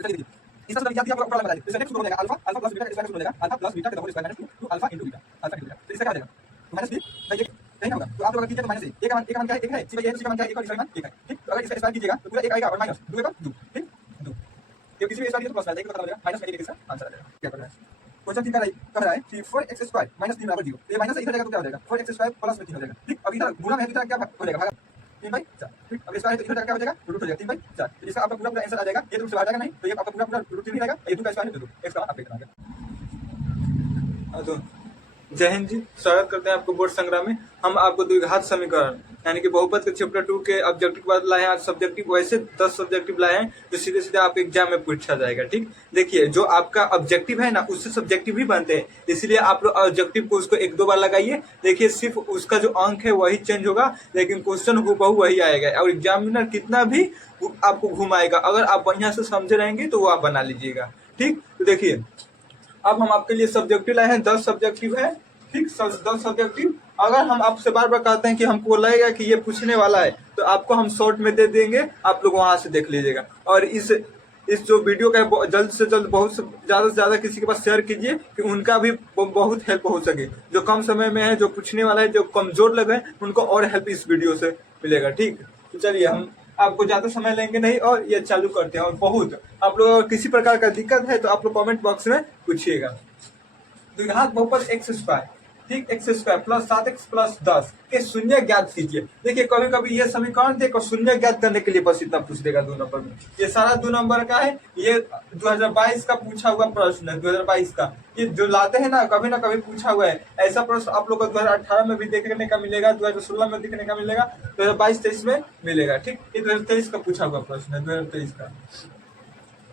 चलिए इसका मतलब आपको ऊपर वाला बता दें। इसका नेक्स्ट सूत्र हो जाएगा अल्फा अल्फा प्लस बीटा का स्क्वायर हो जाएगा अल्फा प्लस बीटा का whole square minus 2 alpha into beta तो इसका क्या हो जाएगा तो माइनस बी भाई ये होगा तो आप लोग कीजिए तो माइनस एक का मान क्या है एक है सी बाई ए सी का मान क्या है एक और इसका मान एक है ठीक तो अगर इसका स्क्वायर कीजिएगा तो पूरा एक आएगा और माइनस 2 का 2 ठीक 2 ये किसी भी स्क्वायर कीजिए तो प्लस आ जाएगा तो पता चलेगा माइनस में इसका आंसर आ जाएगा क्या कर रहा है क्वेश्चन 3 कह रहा है कि 4x स्क्वायर माइनस 3 बराबर 0 तो ये माइनस इधर जाएगा तो क्या हो जाएगा 4x स्क्वायर प्लस में 3 हो जाएगा ठीक अब इधर गुणा में है तो इधर क्या हो जाएगा भागा 3/4 ठीक अब स्क्वायर तो इधर क्या हो जाएगा रूट हो जाएगा 3/4 तो इसका आपका पूरा आंसर आ जाएगा ये रूट से आ जाएगा नहीं तो ये आपका पूरा रूट 3 ही रहेगा ये 2 का स्क्वायर है तो x का आप देख लेंगे। तो जय हिंद जी, स्वागत करते हैं आपको बोर्ड संग्राम में। हम आपको द्विघात समीकरण यानी कि बहुपद के चैप्टर 2 के ऑब्जेक्टिव के बाद लाए हैं। आज सब्जेक्टिव वैसे 10 सब्जेक्टिव लाए हैं जो सीधे सीधे आप एग्जाम में पूछा जाएगा। ठीक, देखिए जो आपका ऑब्जेक्टिव है ना उससे सब्जेक्टिव भी बनते हैं, इसलिए आप लोग ऑब्जेक्टिव को उसको 1-2 बार लगाइए। देखिए सिर्फ उसका जो अंक है वही चेंज होगा, लेकिन क्वेश्चन हूबहू वही आएगा और एग्जामिनर कितना भी आपको घुमाएगा, अगर आप बढ़िया से समझे रहेंगे तो वो आप बना लीजिएगा। ठीक, तो देखिए अब हम आपके लिए सब्जेक्टिव लाए हैं, 10 सब्जेक्टिव है। ठीक, 10 सब्जेक्टिव। अगर हम आपसे बार बार कहते हैं कि हमको लगेगा कि ये पूछने वाला है तो आपको हम शॉर्ट में दे देंगे, आप लोग वहां से देख लीजिएगा। और इस जो वीडियो का जल्द से जल्द बहुत ज्यादा से ज्यादा किसी के पास शेयर कीजिए कि उनका भी बहुत हेल्प हो सके। जो कम समय में है, जो पूछने वाला है, जो कमजोर लगे हैं, उनको और हेल्प इस वीडियो से मिलेगा। ठीक, तो चलिए हम आपको ज्यादा समय लेंगे नहीं और ये चालू करते हैं। और बहुत आप लोग किसी प्रकार का दिक्कत है तो आप लोग कमेंट बॉक्स में पूछिएगा। द्विघात बहुपद एक्स स्क्वायर, ठीक, x square plus 7x plus 10 के शून्य ज्ञात कीजिए। देखिए कभी कभी ये समीकरण देखो शून्य ज्ञात करने के लिए बस इतना पूछ देगा 2 नंबर में। ये सारा 2 नंबर का है, ये 2022 का पूछा हुआ प्रश्न है। 2022 का ये जो लाते हैं ना कभी पूछा हुआ है। ऐसा प्रश्न आप लोग को 2018 में भी देखने का मिलेगा, 2016 में देखने का मिलेगा, 2022-23 में मिलेगा। ठीक, ये 2023 का पूछा हुआ प्रश्न है, 2023 का।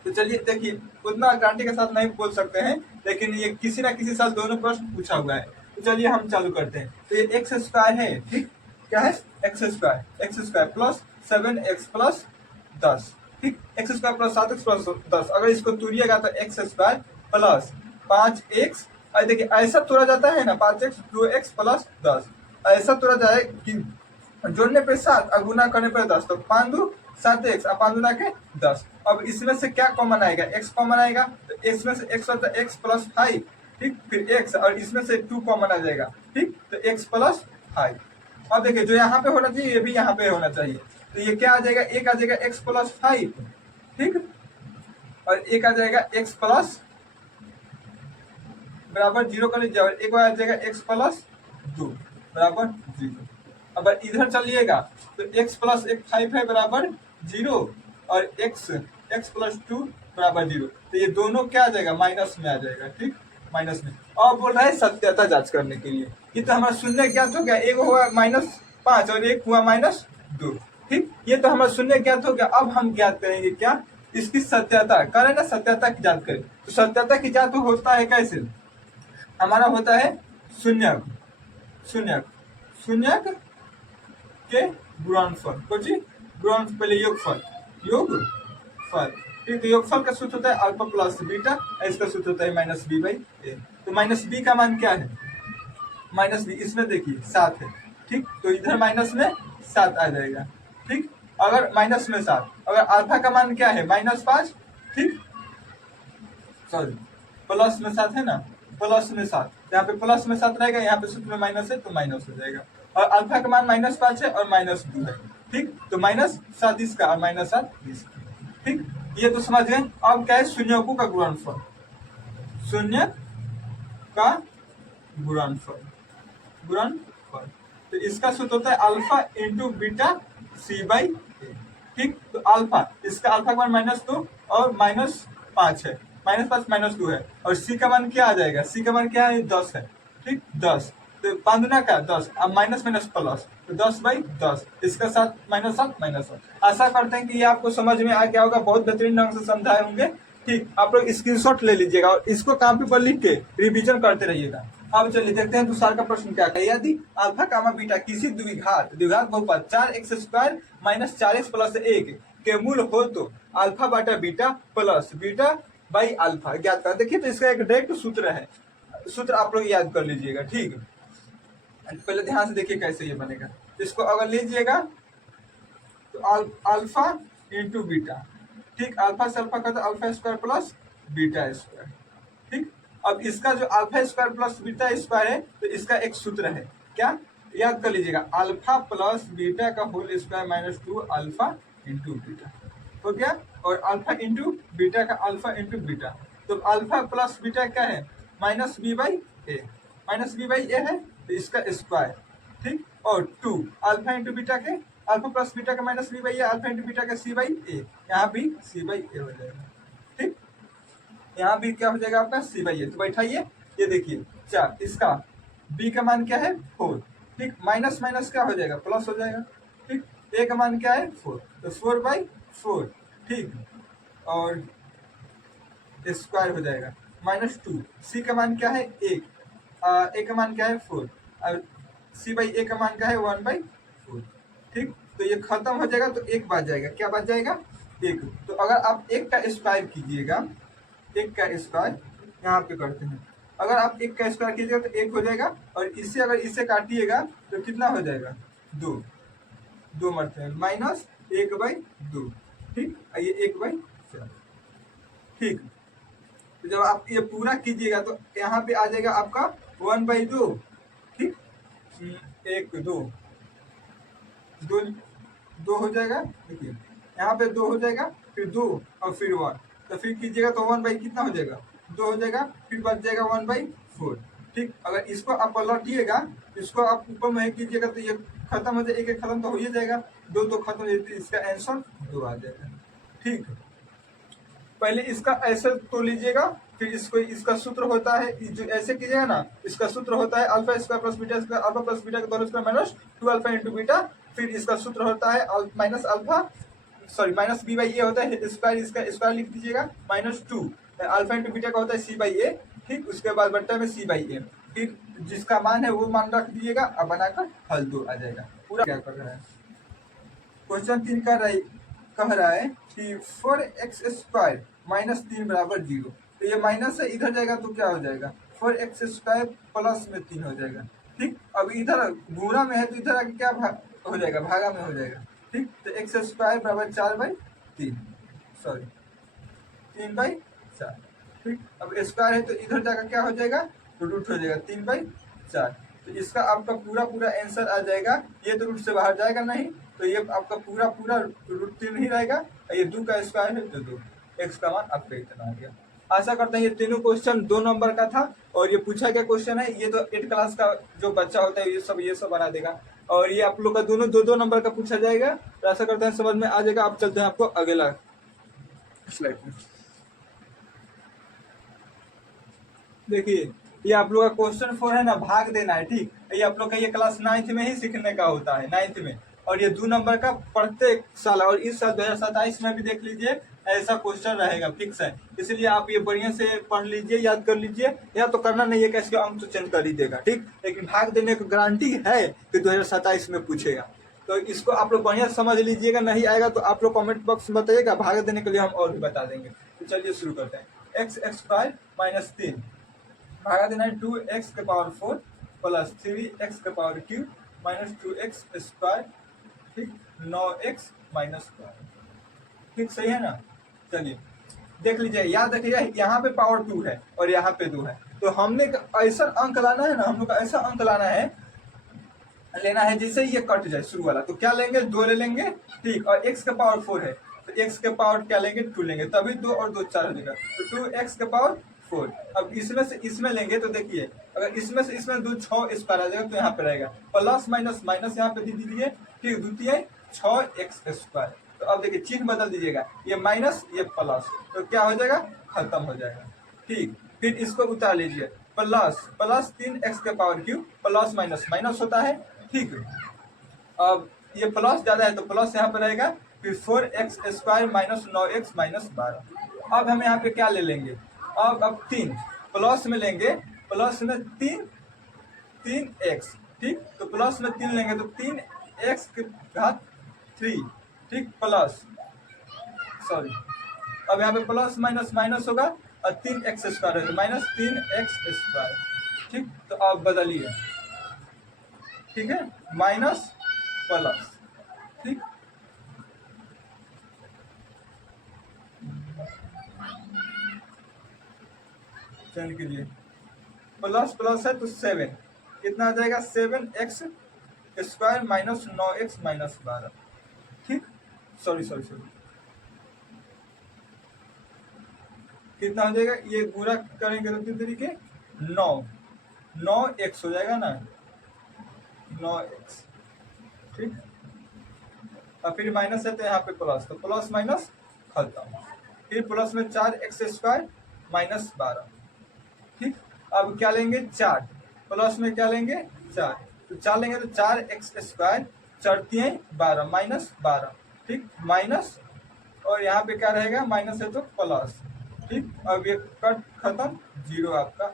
तो चलिए देखिए उतना गारंटी के साथ नहीं बोल सकते हैं, लेकिन ये किसी ना किसी साल दोनों प्रश्न पूछा हुआ है। तो चलिए हम चालू करते हैं। तो ये एक्स स्क्वायर है, ठीक, क्या है x square plus 7x plus 10, ठीक, x square plus 7x plus 10। अगर इसको तोड़िएगा तो एक्स स्क्वायर प्लस 5x, देखिए ऐसा तोड़ा जाता है ना 5x 2x प्लस 10, ऐसा तोड़ा जाए कि जोड़ने पे 7 और गुना करने पे 10, तो 5 2 7x और 5 गुना के 10। अब इसमें से क्या कॉमन आएगा, x कॉमन आएगा, तो x में से x होता है x प्लस 5, ठीक, फिर x और इसमें से 2 कॉमन आ जाएगा, ठीक, तो x प्लस 5। अब देखिए जो यहाँ पे होना चाहिए ये भी यहाँ पे होना चाहिए, तो ये क्या आ जाएगा, एक आ जाएगा x प्लस 5, ठीक, और एक आ जाएगा x प्लस बराबर 0 कर लीजिए, और एक आ जाएगा x प्लस 2 बराबर 0। अब इधर चलिएगा तो x प्लस 5 है बराबर 0 और x प्लस 2 बराबर 0, तो ये दोनों क्या आ जाएगा, माइनस में आ जाएगा। ठीक, माइनस में। और बोल रहा है सत्यता जांच करने के लिए, ये तो हमारा शून्य ज्ञात हो गया, एक हुआ -5 और एक हुआ -2, ठीक, ये तो हमारा शून्य ज्ञात हो गया। अब हम ज्ञात करेंगे क्या, इसकी सत्यता करें ना, सत्यता की जांच करें। तो सत्यता की जांच होता है कैसे, हमारा होता है शून्यक के गुणनफल, गुणन पहले योगफल, ठीक, तो योगफल का सूत्र होता है अल्फा प्लस बीटा, इसका सूत्र होता है माइनस बी बाई ए। तो माइनस बी का मान क्या है, माइनस बी, इसमें देखिए 7 है, ठीक, तो इधर माइनस में 7 आ जाएगा। ठीक, अगर माइनस में 7, अगर अल्फा का मान क्या है -5, ठीक, सॉरी प्लस में 7 है ना, प्लस में 7, यहाँ पे प्लस में 7 रहेगा, यहाँ पे सूत्र में माइनस है तो माइनस हो जाएगा। और अल्फा का मान -5 है और -2 है, ठीक, तो -7 इसका और -7 इसका। ठीक, ये तो समझ गए। अब क्या है, शून्यकों का गुणनफल, शून्य का गुणनफल, तो इसका सूत्र होता है alpha into beta C by A. ठीक, तो अल्फा, इसका अल्फा का मान -2 और -5 है, -5 -2 है, और सी का मान क्या आ जाएगा, सी का मान क्या है 10 है, ठीक, 10, तो 5 गुना का 10, अब माइनस प्लस, तो 10/10, इसका 7 -7। आशा करते हैं कि ये आपको समझ में आ गया होगा, बहुत बेहतरीन ढंग से समझाए होंगे। ठीक, आप लोग स्क्रीनशॉट ले लीजिएगा और इसको कॉपी पर लिख के रिवीजन करते रहिएगा। अब चलिए देखते हैं दूसरा का प्रश्न क्या है। यदि अल्फा कामा बीटा किसी द्विघात बहुपद 4x square minus 4x plus 1 के मूल हो तो अल्फा बटा beta plus beta by alpha ज्ञात कर। देखिए तो इसका एक डायरेक्ट सूत्र है, सूत्र आप लोग याद कर लीजिएगा। ठीक, पहले ध्यान से देखिए कैसे ये बनेगा। इसको अगर लीजिएगा तो अल्फा इंटू बीटा ठीक, अल्फा से अल्फा करते alpha square plus beta square. ठीक, अब इसका जो alpha square plus beta square है तो इसका एक सूत्र है, क्या याद कर लीजिएगा, अल्फा प्लस बीटा का whole square minus 2 alpha into beta हो गया, और अल्फा इंटू बीटा का अल्फा इंटू बीटा, तो अल्फा प्लस बीटा क्या है minus B by A, minus B by A है तो इसका स्क्वायर। ठीक, और 2 अल्फा इंटू बीटा के अल्फा प्लस बीटा का minus B by A, alpha into beta का सी बाई ए, यहाँ भी सी बाई ए हो जाएगा। ठीक, यहाँ भी क्या हो जाएगा आपका सी बाई ए, तो बैठाइए, ये देखिए 4, इसका बी का मान क्या है 4, ठीक, माइनस माइनस क्या हो जाएगा प्लस हो जाएगा। ठीक, ए का मान क्या है 4, तो 4 बाई 4, ठीक, और स्क्वायर हो जाएगा माइनस 2, सी का मान क्या है 1, ए का मान क्या है 4, और सी बाई ए का मान क्या है 1 बाई 4। ठीक, तो ये खत्म हो जाएगा तो एक बच जाएगा, क्या बच जाएगा 1। तो अगर आप एक का स्क्वायर कीजिएगा, एक का स्क्वायर यहाँ पे करते हैं, अगर आप एक का स्क्वायर कीजिएगा तो 1 हो जाएगा, और इससे अगर इससे काटिएगा तो कितना हो जाएगा 2, 2 मरते हैं माइनस 1 बाई 2। ठीक, ये 1 बाई 4। ठीक, तो जब आप ये पूरा कीजिएगा तो यहाँ पे आ जाएगा आपका 1 बाई 2। ठीक, 1 2 2 2 हो जाएगा, देखिए यहाँ पे 2 हो जाएगा, फिर 2 और फिर 1, तो फिर कीजिएगा तो 1 बाई कितना हो जाएगा 2 हो जाएगा, फिर बच जाएगा 1 बाई 4। ठीक, अगर इसको आप पलटिएगा, इसको आप ऊपर में कीजिएगा तो ये खत्म हो जाएगा, एक खत्म तो हो ही जाएगा, 2 तो खत्म हो जाएगा, इसका आंसर 2 आ जाएगा। ठीक, पहले इसका ऐसे तो लीजिएगा, फिर इसको इसका सूत्र होता है, जो ऐसे कीजिएगा ना, इसका सूत्र होता है alpha square plus beta square, alpha plus beta का दोनों square minus 2 alpha into beta, फिर इसका सूत्र होता है minus alpha sorry minus B by A होता है स्क्वायर, इसका स्क्वायर लिख दीजिएगा माइनस 2 अल्फा इंटू बीटा का होता है सी बाई ए। ठीक, उसके बाद बट्टा में सी बाई ए, फिर जिसका मान है वो मान रख दीजिएगा, अब बनाकर हल 2 आ जाएगा। पूरा क्या कर रहा है, क्वेश्चन 3 कह रहा है कि 4x स्क्वायर माइनस 3 बराबर 0, तो ये माइनस से इधर जाएगा तो क्या हो जाएगा 4x स्क्वायर प्लस में 3 हो जाएगा। ठीक, अब इधर गुणा में है तो इधर आके क्या हो जाएगा भागा में हो जाएगा। ठीक, तो x स्क्वायर बराबर 4 बाई 3 सॉरी 3 बाई 4। ठीक, अब स्क्वायर है तो इधर जाकर क्या हो जाएगा तो रूट हो जाएगा 3 बाई 4, तो इसका आपका पूरा पूरा आंसर आ जाएगा, ये तो रूट से बाहर जाएगा नहीं, तो ये आपका पूरा पूरा रूट 3 ही रहेगा, ये 2 का स्क्वायर है तो 2, x का मान आपका इतना आ गया। आशा करते हैं ये तीनों क्वेश्चन 2 नंबर का था, और ये पूछा गया क्वेश्चन है, ये तो 8 क्लास का जो बच्चा होता है ये सब बना देगा, और ये आप लोग का दोनों 2 नंबर का पूछा जाएगा, तो आशा करते हैं समझ में आ जाएगा। आप चलते हैं आपको अगला स्लाइड में। देखिए ये आप लोग का क्वेश्चन 4 है ना, भाग देना है। ठीक, ये आप लोग का ये क्लास 9th में ही सीखने का होता है, 9th में, और ये 2 नंबर का प्रत्येक साल, और इस साल 2027 में भी देख लीजिए ऐसा क्वेश्चन रहेगा, फिक्स है, इसलिए आप ये बढ़िया से पढ़ लीजिए, याद कर लीजिए, या तो करना नहीं है कि इसके अंक तो चेंज कर लीजिएगा। ठीक, लेकिन भाग देने की गारंटी है कि 2027 में पूछेगा, तो इसको आप लोग बढ़िया समझ लीजिएगा, नहीं आएगा तो आप लोग कमेंट बॉक्स में बताइएगा, भाग देने के लिए हम और भी बता देंगे। तो चलिए शुरू करते हैं। एक्स स्क्वायर माइनस 3 भागा देना है 2x के पावर 4 प्लस 3x के power cube minus 2x square. ठीक, 9x माइनस 12। ठीक, सही है ना। चलिए देख लीजिए, याद रखिएगा यहाँ पे पावर 2 है और यहाँ पे 2 है, तो हमने ऐसा अंक लाना है ना, हम लोग का ऐसा अंक लेना है जिससे ये कट जाए शुरू वाला, तो क्या लेंगे 2 ले लेंगे। ठीक, और x के पावर 4 है तो x के पावर क्या लेंगे 2 लेंगे, तभी 2 और 2 4 हो जाएगा, तो 2x के पावर 4। अब इसमें से इसमें लेंगे तो देखिए, अगर इसमें से इसमें 2 6 स्क्वायर आ जाएगा, तो यहाँ पे रहेगा प्लस माइनस माइनस यहाँ पे दे दीजिए। ठीक, द्वितीय 6x स्क्वायर, तो अब देखिए चिन्ह बदल दीजिएगा, ये माइनस ये प्लस, तो क्या हो जाएगा खत्म हो जाएगा। ठीक, फिर इसको उतार लीजिए, प्लस प्लस 3x के power cube plus minus minus होता है। ठीक, अब ये प्लस ज्यादा है तो प्लस यहाँ पे रहेगा, फिर 4x square minus 9x minus 12। अब हम यहाँ पे क्या ले लेंगे, अब 3 प्लस में लेंगे, प्लस में 3x। ठीक, तो प्लस में 3 लेंगे तो 3x के घात 3। ठीक, प्लस सॉरी अब यहाँ पे प्लस माइनस माइनस होगा और 3x स्क्वायर है तो माइनस 3x स्क्वायर। ठीक, तो अब बदलिए, ठीक है, माइनस प्लस। ठीक, चेंज कीजिए, प्लस प्लस है तो 7 कितना आ जाएगा 7x square minus 9x minus 12। ठीक, सॉरी सॉरी सॉरी, कितना हो जाएगा, ये पूरा करेंगे तो तीन तरीके 9x हो जाएगा ना, 9x। ठीक, और फिर माइनस है तो यहाँ पे प्लस, तो प्लस माइनस खत्म, फिर प्लस में 4x स्क्वायर माइनस 12। ठीक, अब क्या लेंगे 4, प्लस में क्या लेंगे 4, तो 4 लेंगे तो 4x स्क्वायर 4 12 माइनस 12। ठीक, माइनस, और यहाँ पे क्या रहेगा, माइनस है तो प्लस। ठीक, अब ये कट खत्म, जीरो आपका।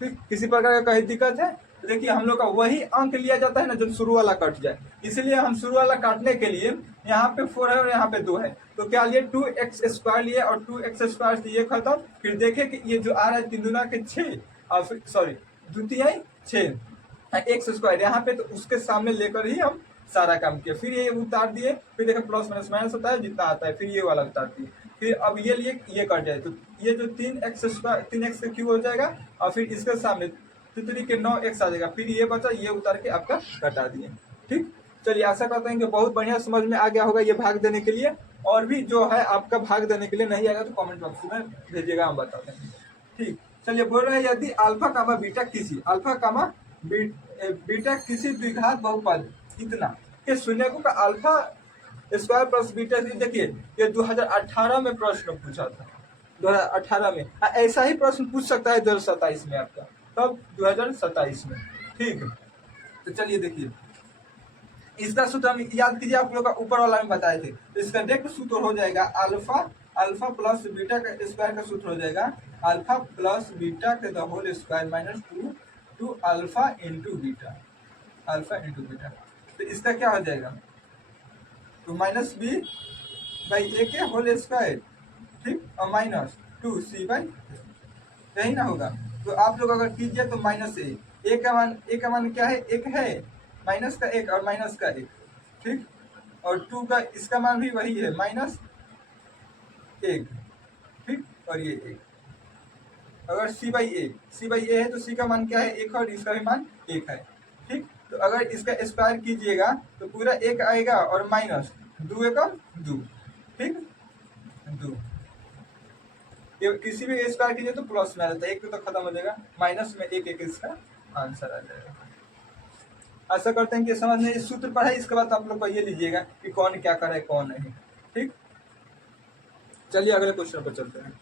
ठीक, किसी प्रकार का कहीं दिक्कत है, देखिए हम लोग का वही अंक लिया जाता है ना जब शुरू वाला कट जाए, इसलिए हम शुरू वाला काटने के लिए यहाँ पे 4 है और यहाँ पे 2 है, तो क्या लिए 2x स्क्वायर लिए और 2x स्क्वायर से ये खत्म। फिर देखे कि ये जो आ रहा है 3 दूना के 6, और फिर सॉरी द्वितीय 6 एक्स स्क्वायर यहाँ पे, तो उसके सामने लेकर ही हम सारा काम किया। फिर ये उतार दिए, फिर देखा प्लस माइनस माइनस होता है जितना आता है, फिर ये वाला उतार दिए, फिर अब ये लिए ये कट जाए, तो ये जो 3x स्क्वायर 3x का क्यूब हो जाएगा, और फिर इसके सामने 3 के 9x आ जाएगा, फिर ये बचा, ये उतार के आपका कटा दिए। ठीक, चलिए आशा करते हैं कि बहुत बढ़िया समझ में आ गया होगा ये भाग देने के लिए, और भी जो है आपका भाग देने के लिए नहीं आएगा तो कमेंट बॉक्स में भेजिएगा, हम बता देंगे। ठीक, चलिए बोल रहे हैं यदि अल्फा कामा बीटा किसी बीटा किसी द्विघात बहुपद इतना के शून्यकों का अल्फा स्क्वायर प्लस बीटा, देखिए ये 2018 में प्रश्न पूछा था, 2018 में ऐसा ही प्रश्न पूछ सकता है 2027 में आपका, तब 2027 में। ठीक, तो चलिए देखिए इसका सूत्र हम याद कीजिए, आप लोग का ऊपर वाला में बताए थे, तो इसका डायरेक्ट सूत्र हो जाएगा अल्फा प्लस बीटा का स्क्वायर का सूत्र हो जाएगा अल्फा प्लस बीटा के the whole square minus 2 alpha into beta, alpha into beta. तो इसका क्या हो जाएगा, तो माइनस बी बाई ए के होल स्क्वायर, ठीक, और माइनस 2c बाई, यही ना होगा। तो आप लोग अगर कीजिए तो माइनस ए का मान क्या है, एक है, माइनस का एक और माइनस का एक। ठीक, और 2 का इसका मान भी वही है, माइनस 1। ठीक, और ये 1। अगर c बाई ए है तो c का मान क्या है, एक, और इसका भी मान 1 है। ठीक, तो अगर इसका स्क्वायर कीजिएगा तो पूरा 1 आएगा और माइनस 2 एकम 2। ठीक, 2, ये किसी भी स्क्वायर कीजिए तो प्लस में आ जाता है, 1 तो खत्म हो जाएगा, माइनस में 1 इसका आंसर आ जाएगा। आशा करते हैं कि समझ में इस सूत्र पढ़ा, इसके बाद आप लोग को ये लीजिएगा कि कौन क्या करे कौन नहीं। ठीक, चलिए अगले क्वेश्चन पर चलते हैं।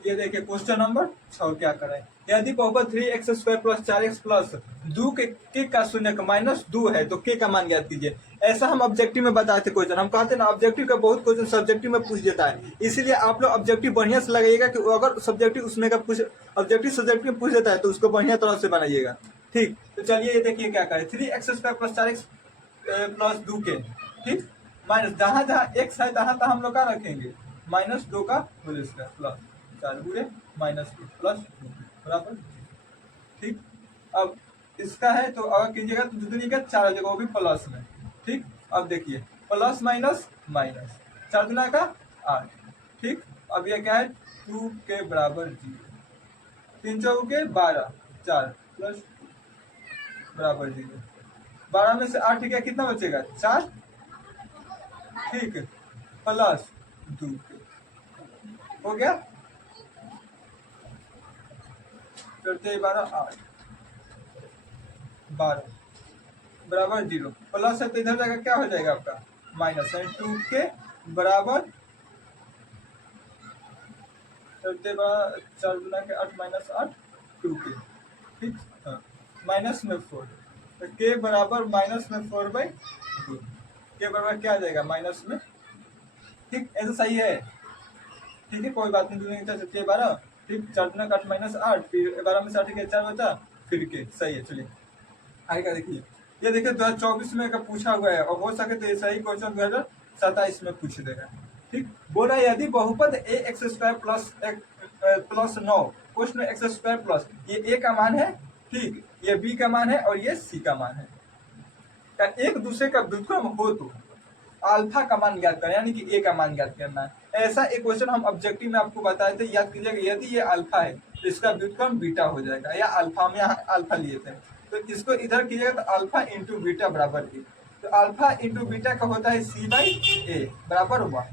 ये देखिए क्वेश्चन नंबर 6 क्या करें, यदि बहुपद 3x square plus 4x plus 2 के का शून्य का माइनस 2 है तो के का मान ज्ञात कीजिए। ऐसा हम ऑब्जेक्टिव में बताए थे क्वेश्चन, हम कहते हैं ना ऑब्जेक्टिव का बहुत क्वेश्चन सब्जेक्टिव में पूछ देता है, इसीलिए आप लोग ऑब्जेक्टिव बढ़िया से लगाइएगा कि अगर सब्जेक्टिव उसमें का पूछ ऑब्जेक्टिव सब्जेक्टिव में पूछ देता है तो उसको बढ़िया तरह से बनाइएगा। ठीक, तो चलिए ये देखिए क्या करें, 3x square plus 4x plus 2 के, ठीक, माइनस जहां जहां x है तहां तहां हम लोग का रखेंगे माइनस 2 का होल स्क्वायर प्लस 4 गुणे माइनस 2 प्लस 2 बराबर। ठीक, अब इसका है तो अगर कीजिएगा तो जितनी का 4 हो जाएगा, वो भी प्लस में। ठीक, अब देखिए प्लस माइनस माइनस 4 दुना का 8। ठीक, अब ये क्या है 2 के बराबर 0, 3 चौके 12, 4 प्लस बराबर 0, 12 में से 8 क्या कितना बचेगा 4। ठीक, प्लस 2 हो गया, करते 12 8 12 बराबर 0, प्लस है तो इधर जाएगा क्या हो जाएगा आपका माइनस है 2 के बराबर, करते 4 गुना के 8 माइनस 8 2 के। ठीक, हाँ, माइनस में 4, तो के बराबर माइनस में 4 बाई 2, के बराबर क्या आ जाएगा माइनस में। ठीक, ऐसा सही है। ठीक है, कोई बात नहीं, दूसरे के 12, ठीक, 4 गुना का 8 माइनस 8, फिर 12 में से 8 के 4 बचा, फिर के, सही है। चलिए आगे का देखिए, ये देखिए 2024 में का पूछा हुआ है और हो सके तो ऐसा ही क्वेश्चन 2027 में पूछ देगा। ठीक, बोला यदि बहुपद A x square plus 9 question x square plus, ये ए का मान है, ठीक, ये बी का मान है और ये सी का मान है, का एक दूसरे का व्युत्क्रम हो तो अल्फा का मान ज्ञात करें, यानी कि ए का मान ज्ञात करना है। ऐसा एक क्वेश्चन हम ऑब्जेक्टिव में आपको बताए थे, याद कीजिएगा। यदि ये अल्फा है तो इसका व्युत्क्रम बीटा हो जाएगा, या अल्फा में यहाँ अल्फा लिए थे तो इसको इधर कीजिएगा तो अल्फा इंटू बीटा बराबर ए। तो अल्फा इंटू बीटा का होता है सी बाई ए बराबर 1,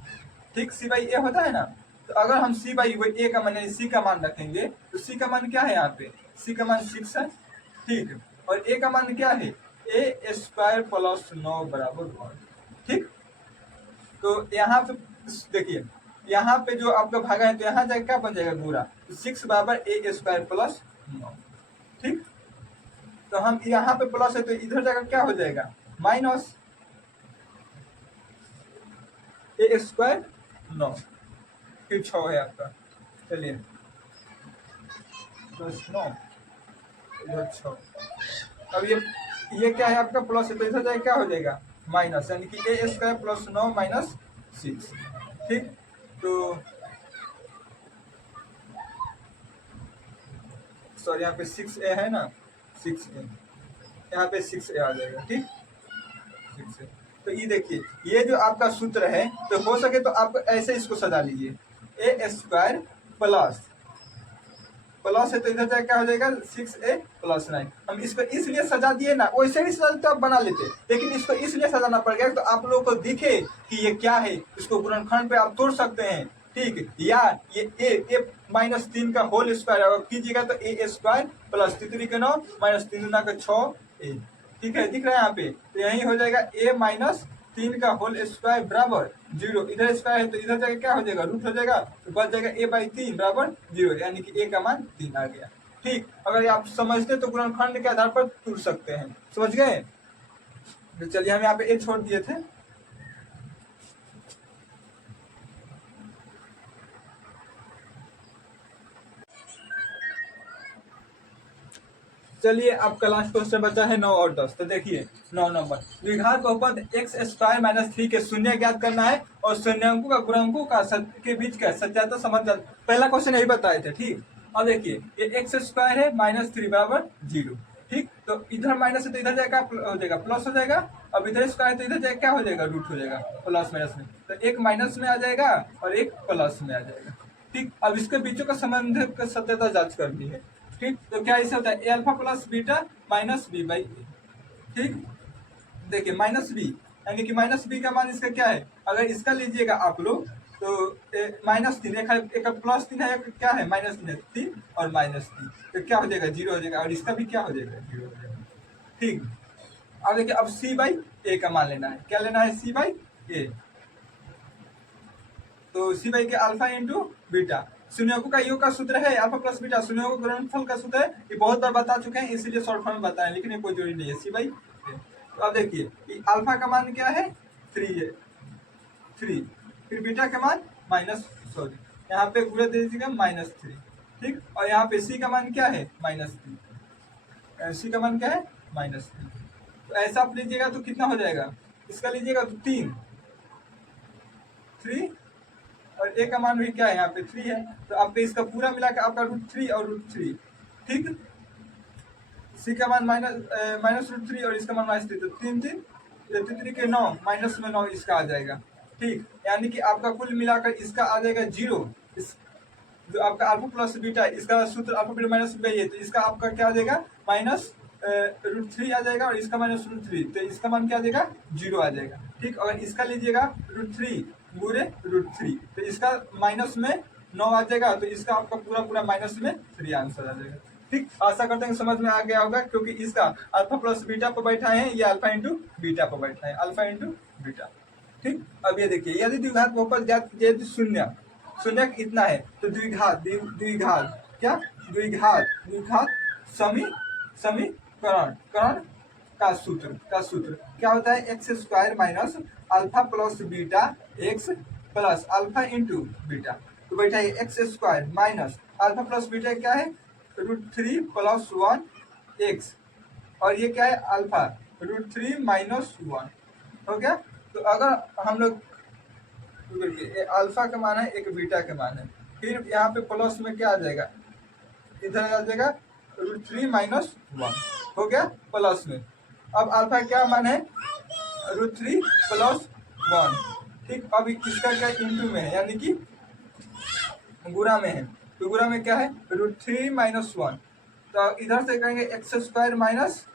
ठीक, सी बाई ए होता है ना। तो अगर हम सी बाई ए का मान यानी सी का मान रखेंगे तो सी का मान क्या है, यहाँ पे सी का मान 6 है, ठीक, और ए का मान क्या है, ए स्क्वायर प्लस 9 बराबर 1, ठीक। तो यहाँ पे देखिए, यहाँ पे जो आपका भागा है तो यहाँ जाके क्या बन जाएगा, गुणा, तो 6 बराबर ए स्क्वायर प्लस 9, ठीक। तो हम यहाँ पे प्लस है तो इधर जाकर क्या हो जाएगा, माइनस ए स्क्वायर 9, फिर 6 है आपका, चलिए प्लस 9 इधर 6। अब ये क्या है आपका प्लस है तो इधर जाके क्या हो जाएगा, माइनस, यानी कि ए स्क्वायर प्लस 9 माइनस 6, ठीक। तो सॉरी यहाँ पे 6a है ना, 6a, यहाँ पे 6a आ जाएगा, ठीक, 6a। तो ये देखिए, ये जो आपका सूत्र है तो हो सके तो आप ऐसे इसको सजा लीजिए, ए स्क्वायर प्लस प्लस है तो इधर जाके क्या हो जाएगा, 6a प्लस 9। हम इसको इसलिए सजा दिए ना, वैसे भी सजा तो आप बना लेते, लेकिन इसको इसलिए सजाना पड़ गया तो आप लोगों को दिखे कि ये क्या है, इसको गुणनखंड पे आप तोड़ सकते हैं, ठीक। या ये ए माइनस 3 का होल स्क्वायर कीजिएगा तो ए स्क्वायर प्लस 3 के 9 माइनस 3 का 6a, ठीक है, दिख रहा है यहाँ पे। तो यही हो जाएगा ए माइनस 3 का होल स्क्वायर बराबर 0, इधर स्क्वायर है तो इधर जाके क्या हो जाएगा, रूट हो जाएगा, तो बच जाएगा ए बाई 3 बराबर 0, यानी कि ए का मान 3 आ गया, ठीक। अगर आप समझते तो गुणनखंड के आधार पर तोड़ सकते हैं, समझ गए। तो चलिए हम यहाँ पे ए छोड़ दिए थे। चलिए आपका लास्ट क्वेश्चन बचा है 9 और 10। तो देखिए 9 नंबर, द्विघात बहुपद एक्स स्क्वायर माइनस 3 के शून्य ज्ञात करना है और शून्यांकों का गुणांकों का के बीच का सत्यात्मक संबंध। पहला क्वेश्चन यही बताए थे, ठीक। अब देखिए ये एक्स स्क्वायर है माइनस 3 बराबर 0, ठीक। तो इधर माइनस है तो इधर जाएगा हो जाएगा प्लस हो जाएगा, अब इधर स्क्वायर तो इधर जाएगा क्या हो जाएगा, रूट हो जाएगा, प्लस माइनस में तो एक माइनस में आ जाएगा और एक प्लस में आ जाएगा, ठीक। अब इसके बीचों का संबंध का सत्यता जांच करनी है, ठीक। तो क्या ऐसे होता है, A alpha plus beta minus B by A, ठीक। देखिए माइनस बी, यानी कि माइनस बी का मान इसका क्या है, अगर इसका लीजिएगा आप लोग तो माइनस 3, एक प्लस 3 है, क्या है माइनस 3 है, 3 और माइनस 3, तो क्या हो जाएगा 0 हो जाएगा, और इसका भी क्या हो जाएगा 0 हो जाएगा, ठीक। अब देखिए अब सी बाई ए का मान लेना है, क्या लेना है, सी बाई ए। तो सी बाई के अल्फा इंटू बीटा, शून्यकों का योग का सूत्र है अल्फा प्लस बीटा, शून्यकों का गुणनफल का सूत्र है, ये बहुत बार बता चुके हैं इसीलिए शॉर्ट फॉर्म में बताएं, लेकिन ये कोई जरूरी नहीं है, सी बाई। तो अब देखिए अल्फा का मान क्या है, 3 है, 3, फिर बीटा का मान माइनस, सॉरी यहाँ पे पूरा दे दीजिएगा -3, ठीक। और यहाँ पे सी का मान क्या है, -3, सी का मान क्या है, -3। तो ऐसा आप लीजिएगा तो कितना हो जाएगा, इसका लीजिएगा तो 3 और ए का मान भी क्या है, यहाँ पे 3 है, तो आपके इसका पूरा मिला के आपका √3 और √3, ठीक। सी का मान माइनस √3 और इसका मान -3, तो 3 के 9 माइनस में 9 इसका आ जाएगा, ठीक। यानी कि आपका कुल मिलाकर इसका आ जाएगा 0। जो आपका अल्फा प्लस बीटा इसका सूत्र अल्फा बीटा माइनस बी है, तो इसका आपका क्या आ जाएगा माइनस √3 आ जाएगा और इसका माइनस √3, तो इसका मान क्या आ जाएगा 0 आ जाएगा, ठीक। अगर इसका लीजिएगा √3 गुणे √3, तो इसका माइनस में 9 आ जाएगा, तो इसका आपका पूरा माइनस में 3 आंसर आ जाएगा, ठीक। आशा करते हैं समझ में आ गया होगा, क्योंकि इसका अल्फा प्लस बीटा पर बैठा है, ये अल्फा इंटू बीटा पर बैठा है, अल्फा इंटू बीटा, ठीक। अब ये देखिए यदि द्विघात बहुपद ज्ञात कीजिए तो शून्य कितना है, तो द्विघात क्या, द्विघात समीकरण का सूत्र क्या होता है, x square minus alpha plus beta x plus alpha into beta. तो बैठा है x square minus alpha plus beta क्या है, √3 + 1 एक्स, और ये क्या है अल्फा √3 - 1 हो गया। तो अगर हम लोग अल्फा का मान है, एक बीटा का मान है, फिर यहाँ पे प्लस में क्या आ जाएगा, इधर आ जाएगा √3 - 1 हो गया प्लस में, अब अल्फा क्या मान है, √3 + 1। ठीक, अब इसका क्या इंटू में है, यानी कि गुणा में है। तो गुणा में क्या है, √3 - 1। तो इधर से कहेंगे x² माइनस,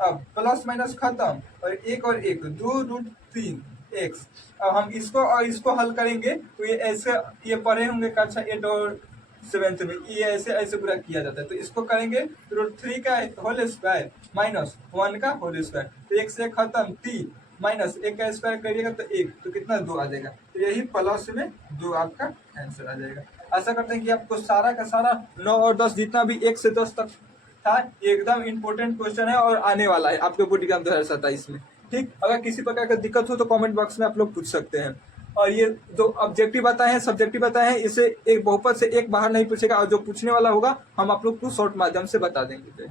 अब प्लस माइनस खत्म, और एक 2√3 x। अब हम इसको और इसको हल करेंगे तो ये ऐसे, ये पढ़े होंगे कक्षा 8 और 7 में, ये ऐसे ऐसे पूरा किया जाता है। तो इसको करेंगे √3 का होल स्क्वायर माइनस 1 का होल स्क्वायर, तो 1 से खत्म 3 माइनस 1 का स्क्वायर करिएगा तो 1, तो कितना 2 आ जाएगा। तो यही प्लस में 2 आपका आंसर आ जाएगा। आशा करते हैं कि आपको सारा का सारा 9 और 10 जितना भी 1 से 10 तक था, एकदम इम्पोर्टेंट क्वेश्चन है और आने वाला है आपके बोर्ड एग्जाम 2027 में। ठीक, अगर किसी प्रकार का दिक्कत हो तो कमेंट बॉक्स में आप लोग पूछ सकते हैं। और ये जो ऑब्जेक्टिव बताए हैं, सब्जेक्टिव बताए हैं, इसे एक बहुपद से एक बाहर नहीं पूछेगा, और जो पूछने वाला होगा हम आप लोग को शॉर्ट माध्यम से बता देंगे।